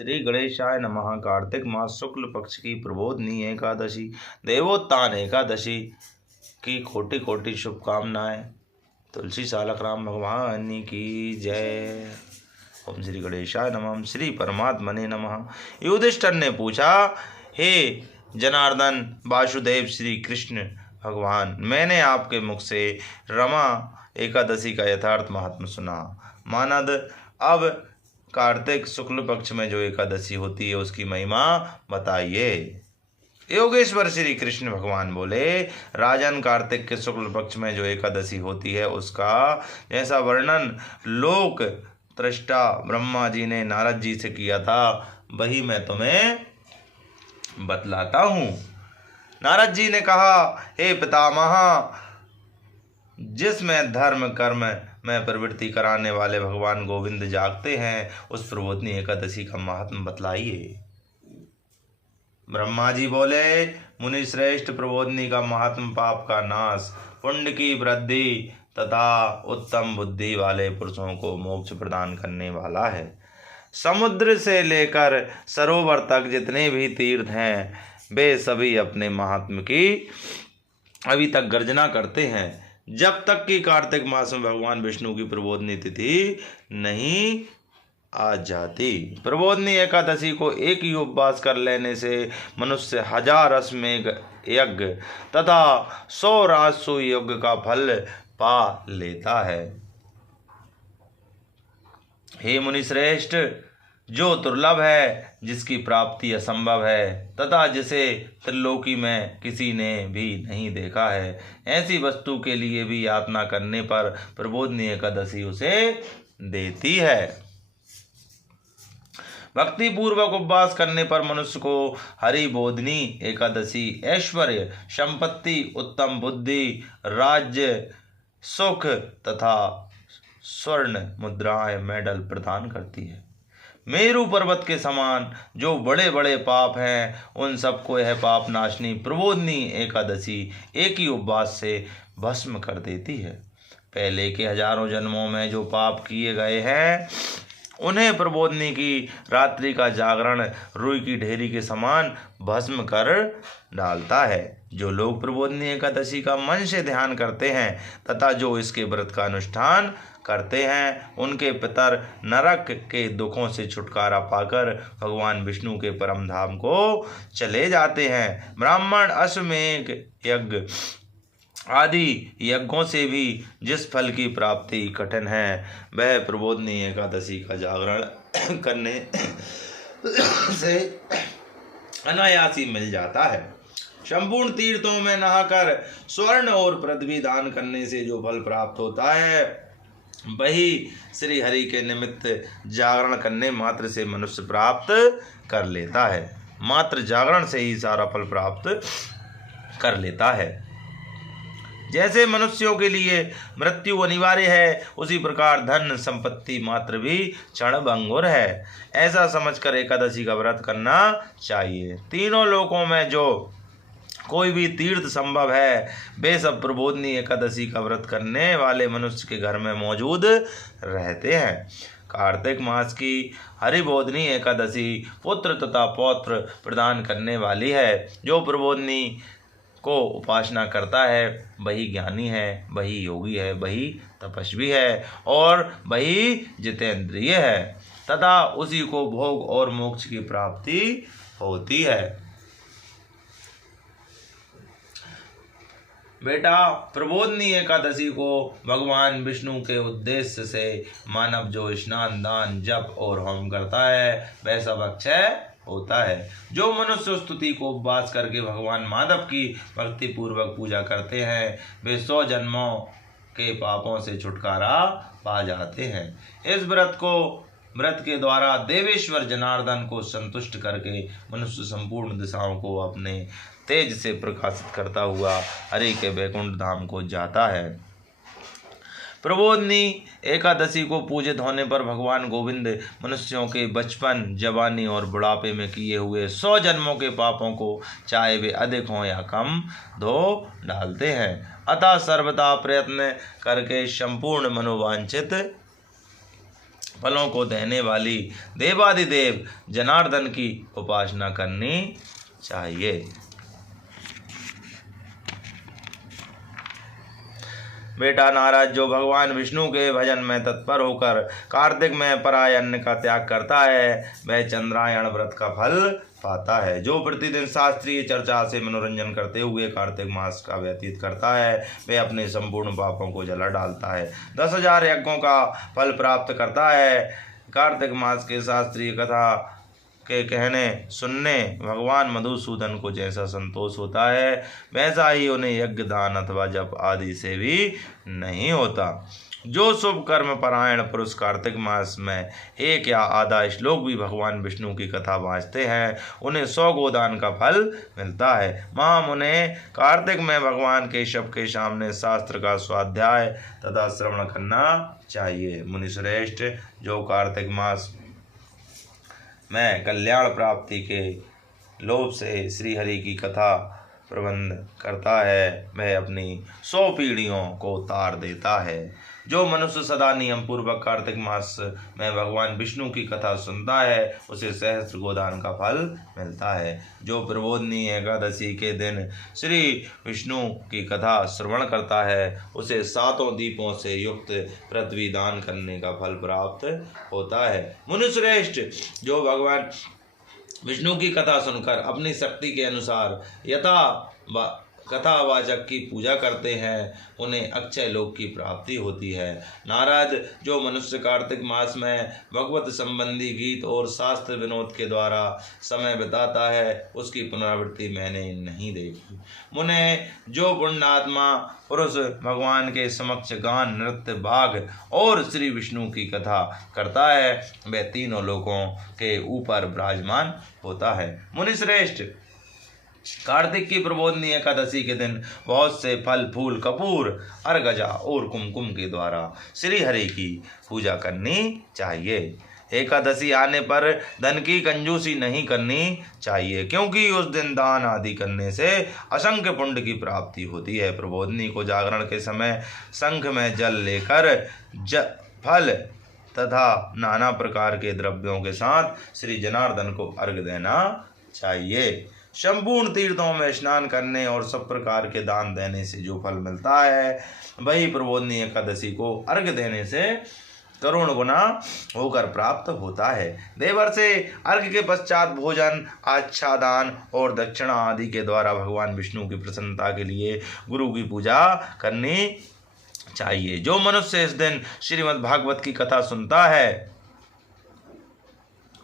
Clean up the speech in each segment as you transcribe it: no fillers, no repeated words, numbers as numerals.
श्री गणेशाय नमः। कार्तिक मास शुक्ल पक्ष की प्रबोधनी एकादशी, देवोत्थान एकादशी की कोटि कोटि शुभकामनाएं। तुलसी सालक राम भगवान की जय। ओम श्री गणेशाय नमः। श्री परमात्मने नमः। युधिष्ठिर ने पूछा, हे जनार्दन वासुदेव श्री कृष्ण भगवान, मैंने आपके मुख से रमा एकादशी का यथार्थ महात्म सुना। मानद, अब कार्तिक शुक्ल पक्ष में जो एकादशी होती है उसकी महिमा बताइए। योगेश्वर श्री कृष्ण भगवान बोले, राजन, कार्तिक के शुक्ल पक्ष में जो एकादशी होती है उसका जैसा वर्णन लोक दृष्टा ब्रह्मा जी ने नारद जी से किया था वही मैं तुम्हें बतलाता हूँ। नारद जी ने कहा, हे पितामह, जिसमें धर्म कर्म में प्रवृत्ति कराने वाले भगवान गोविंद जागते हैं उस प्रबोधनी एकादशी का महात्म बतलाइए। ब्रह्मा जी बोले, मुनि श्रेष्ठ, प्रबोधनी का महात्म पाप का नाश, पुण्य की वृद्धि तथा उत्तम बुद्धि वाले पुरुषों को मोक्ष प्रदान करने वाला है। समुद्र से लेकर सरोवर तक जितने भी तीर्थ हैं वे सभी अपने महात्म की अभी तक गर्जना करते हैं, जब तक कि कार्तिक मास में भगवान विष्णु की प्रबोधनी तिथि नहीं आ जाती। प्रबोधनी एकादशी को एक ही उपवास कर लेने से मनुष्य 1000 अश्वमेध यज्ञ तथा 100 राजसूय यज्ञ का फल पा लेता है। हे मुनि श्रेष्ठ, जो दुर्लभ है, जिसकी प्राप्ति असंभव है तथा जिसे त्रिलोकी में किसी ने भी नहीं देखा है, ऐसी वस्तु के लिए भी यातना करने पर प्रबोधनी एकादशी उसे देती है। भक्ति पूर्वक उपवास करने पर मनुष्य को हरि बोधनी एकादशी ऐश्वर्य, संपत्ति, उत्तम बुद्धि, राज्य, सुख तथा स्वर्ण मुद्राएं, मेडल प्रदान करती है। मेरु पर्वत के समान जो बड़े बड़े पाप हैं उन सबको यह पाप नाशनी प्रबोधनी एकादशी एक ही उपवास से भस्म कर देती है। पहले के हजारों जन्मों में जो पाप किए गए हैं उन्हें प्रबोधनी की रात्रि का जागरण रुई की ढेरी के समान भस्म कर डालता है। जो लोग प्रबोधनी एकादशी का मन से ध्यान करते हैं तथा जो इसके व्रत का अनुष्ठान करते हैं उनके पितर नरक के दुखों से छुटकारा पाकर भगवान विष्णु के परम धाम को चले जाते हैं। ब्राह्मण, अश्वमेध यज्ञ आदि यज्ञों से भी जिस फल की प्राप्ति कठिन है वह प्रबोधनी एकादशी का जागरण करने से अनायास ही मिल जाता है। संपूर्ण तीर्थों में नहाकर स्वर्ण और पृथ्वी दान करने से जो फल प्राप्त होता है वही श्री हरि के निमित्त जागरण करने मात्र से मनुष्य प्राप्त कर लेता है। मात्र जागरण से ही सारा फल प्राप्त कर लेता है। जैसे मनुष्यों के लिए मृत्यु अनिवार्य है उसी प्रकार धन संपत्ति मात्र भी क्षणभंगुर है। ऐसा समझकर एकादशी का व्रत करना चाहिए। तीनों लोकों में जो कोई भी तीर्थ संभव है वे सब प्रबोधनी एकादशी का व्रत करने वाले मनुष्य के घर में मौजूद रहते हैं। कार्तिक मास की हरिबोधनी एकादशी पुत्र तथा पौत्र प्रदान करने वाली है। जो प्रबोधनी को उपासना करता है वही ज्ञानी है, वही योगी है, वही तपस्वी है और वही जितेंद्रिय है तथा उसी को भोग और मोक्ष की प्राप्ति होती है। बेटा, प्रबोधनी एकादशी को भगवान विष्णु के उद्देश्य से मानव जो स्नान, दान, जप और होम करता है वह सब अक्षय होता है। जो मनुष्य स्तुति को उपवास करके भगवान माधव की भक्ति पूर्वक पूजा करते हैं वे 100 जन्मों के पापों से छुटकारा पा जाते हैं। इस व्रत के द्वारा देवेश्वर जनार्दन को संतुष्ट करके मनुष्य संपूर्ण दिशाओं को अपने तेज से प्रकाशित करता हुआ हरि के वैकुंठ धाम को जाता है। प्रबोधनी एकादशी को पूजित होने पर भगवान गोविंद मनुष्यों के बचपन, जवानी और बुढ़ापे में किए हुए 100 जन्मों के पापों को चाहे वे अधिक हों या कम धो डालते हैं। अतः सर्वदा प्रयत्न करके संपूर्ण मनोवांछित फलों को देने वाली देवादिदेव जनार्दन की उपासना करनी चाहिए। बेटा नारद, जो भगवान विष्णु के भजन में तत्पर होकर कार्तिक में पराय अन्न का त्याग करता है वह चंद्रायण व्रत का फल पाता है। जो प्रतिदिन शास्त्रीय चर्चा से मनोरंजन करते हुए कार्तिक मास का व्यतीत करता है वह अपने संपूर्ण पापों को जला डालता है, 10,000 यज्ञों का फल प्राप्त करता है। कार्तिक मास के शास्त्रीय कथा के कहने सुनने भगवान मधुसूदन को जैसा संतोष होता है वैसा ही उन्हें यज्ञ दान अथवा जप आदि से भी नहीं होता। जो शुभ कर्म परायण पुरुष कार्तिक मास में एक या आधा श्लोक भी भगवान विष्णु की कथा वाँचते हैं उन्हें 100 गोदान का फल मिलता है। महामुने, कार्तिक में भगवान के शब के सामने शास्त्र का स्वाध्याय तथा श्रवण करना चाहिए। मुनिश्रेष्ठ, जो कार्तिक मास में कल्याण प्राप्ति के लोभ से श्री हरि की कथा प्रबंध करता है वह अपनी 100 पीढ़ियों को तार देता है। जो मनुष्य सदा नियम पूर्वक कार्तिक मास में भगवान विष्णु की कथा सुनता है उसे सहस्त्र गोदान का फल मिलता है। जो प्रबोधनी एकादशी के दिन श्री विष्णु की कथा श्रवण करता है उसे 7 दीपों से युक्त पृथ्वी दान करने का फल प्राप्त होता है। मुनिश्रेष्ठ, जो भगवान विष्णु की कथा सुनकर अपनी शक्ति के अनुसार कथावाचक की पूजा करते हैं उन्हें अक्षय लोक की प्राप्ति होती है। नारद, जो मनुष्य कार्तिक मास में भगवत संबंधी गीत और शास्त्र विनोद के द्वारा समय बिताता है उसकी पुनरावृत्ति मैंने नहीं देखी। मुने, जो पुण्यात्मा पुरुष भगवान के समक्ष गान नृत्य बाघ और श्री विष्णु की कथा करता है वह तीनों लोकों के ऊपर विराजमान होता है। मुनिश्रेष्ठ, कार्तिक की प्रबोधनी एकादशी के दिन बहुत से फल फूल कपूर अर्गजा और कुमकुम के द्वारा श्री हरि की पूजा करनी चाहिए। एकादशी आने पर धन की कंजूसी नहीं करनी चाहिए क्योंकि उस दिन दान आदि करने से असंख्य पुण्य की प्राप्ति होती है। प्रबोधनी को जागरण के समय शंख में जल लेकर फल तथा नाना प्रकार के द्रव्यों के साथ श्री जनार्दन को अर्घ देना चाहिए। संपूर्ण तीर्थों में स्नान करने और सब प्रकार के दान देने से जो फल मिलता है वही प्रबोधनी एकादशी को अर्घ देने से करोड़ गुना होकर प्राप्त होता है। देवर से अर्घ के पश्चात भोजन, आच्छादन और दक्षिणा आदि के द्वारा भगवान विष्णु की प्रसन्नता के लिए गुरु की पूजा करनी चाहिए। जो मनुष्य इस दिन श्रीमद् भागवत की कथा सुनता है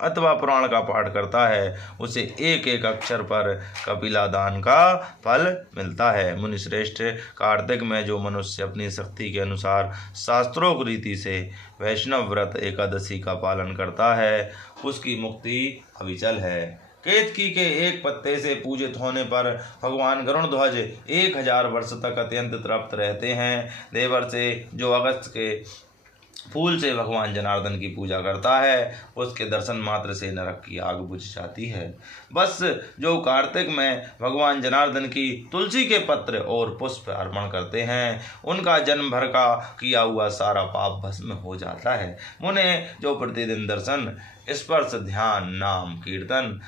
अथवा पुराण का पाठ करता है उसे एक एक अक्षर पर कपिला दान का फल मिलता है। मुनिश्रेष्ठ, कार्तिक में जो मनुष्य अपनी शक्ति के अनुसार शास्त्रोक्त रीति से वैष्णव व्रत एकादशी का पालन करता है उसकी मुक्ति अविचल है। केतकी के एक पत्ते से पूजित होने पर भगवान गरुड़ध्वज 1000 वर्ष तक अत्यंत तृप्त रहते हैं। देवर से, जो अगस्त के फूल से भगवान जनार्दन की पूजा करता है उसके दर्शन मात्र से नरक की आग बुझ जाती है। बस, जो कार्तिक में भगवान जनार्दन की तुलसी के पत्र और पुष्प अर्पण करते हैं उनका जन्म भर का किया हुआ सारा पाप भस्म हो जाता है। मुने, जो प्रतिदिन दर्शन, स्पर्श, ध्यान, नाम कीर्तन,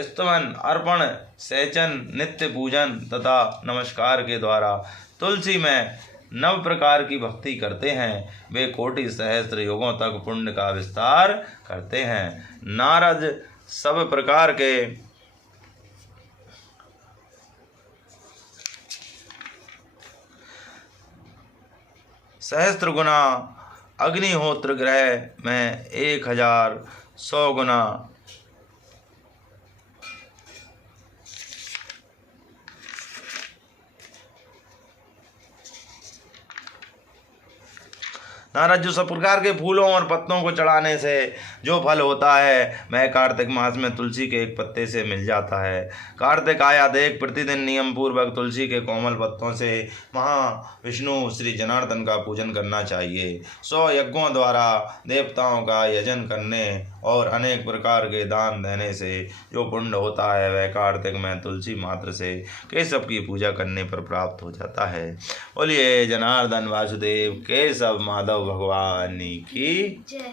स्तवन, अर्पण, सेचन, नित्य पूजन तथा नमस्कार के द्वारा तुलसी में 9 प्रकार की भक्ति करते हैं वे कोटि सहस्त्र युगों तक पुण्य का विस्तार करते हैं। नारद, सब प्रकार के सहस्त्र गुना अग्निहोत्र ग्रह में 1100 गुना नारद, जो सब प्रकार के फूलों और पत्तों को चढ़ाने से जो फल होता है वह कार्तिक मास में तुलसी के एक पत्ते से मिल जाता है। कार्तिक आया देख प्रतिदिन नियम पूर्वक तुलसी के कोमल पत्तों से महाविष्णु श्री जनार्दन का पूजन करना चाहिए। 100 यज्ञों द्वारा देवताओं का यजन करने और अनेक प्रकार के दान देने से जो पुण्य होता है वह कार्तिक में तुलसी मात्र से केशव की पूजा करने पर प्राप्त हो जाता है। बोलिए जनार्दन वासुदेव केशव माधव भगवान की जय।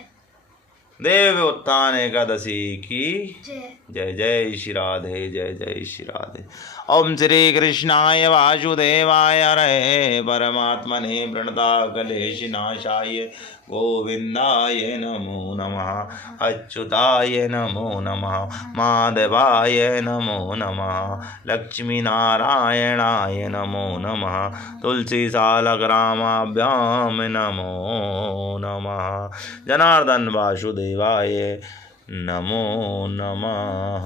देव उत्थान एकादशी की जय। जय। जय श्री राधे, जय जय श्री राधे। ओम श्री कृष्णाय वासुदेवाय हरे परमात्मने प्रणताकलेशनाशाय गोविंदाय नमो नमः। अच्युताय नमो नमः। माधवाय नमो नमः। लक्ष्मीनारायणाय नमो नमः। तुलसीसालग्रामाभ्यां नमो नमः। जनार्दन वासुदेवाय नमो नमः।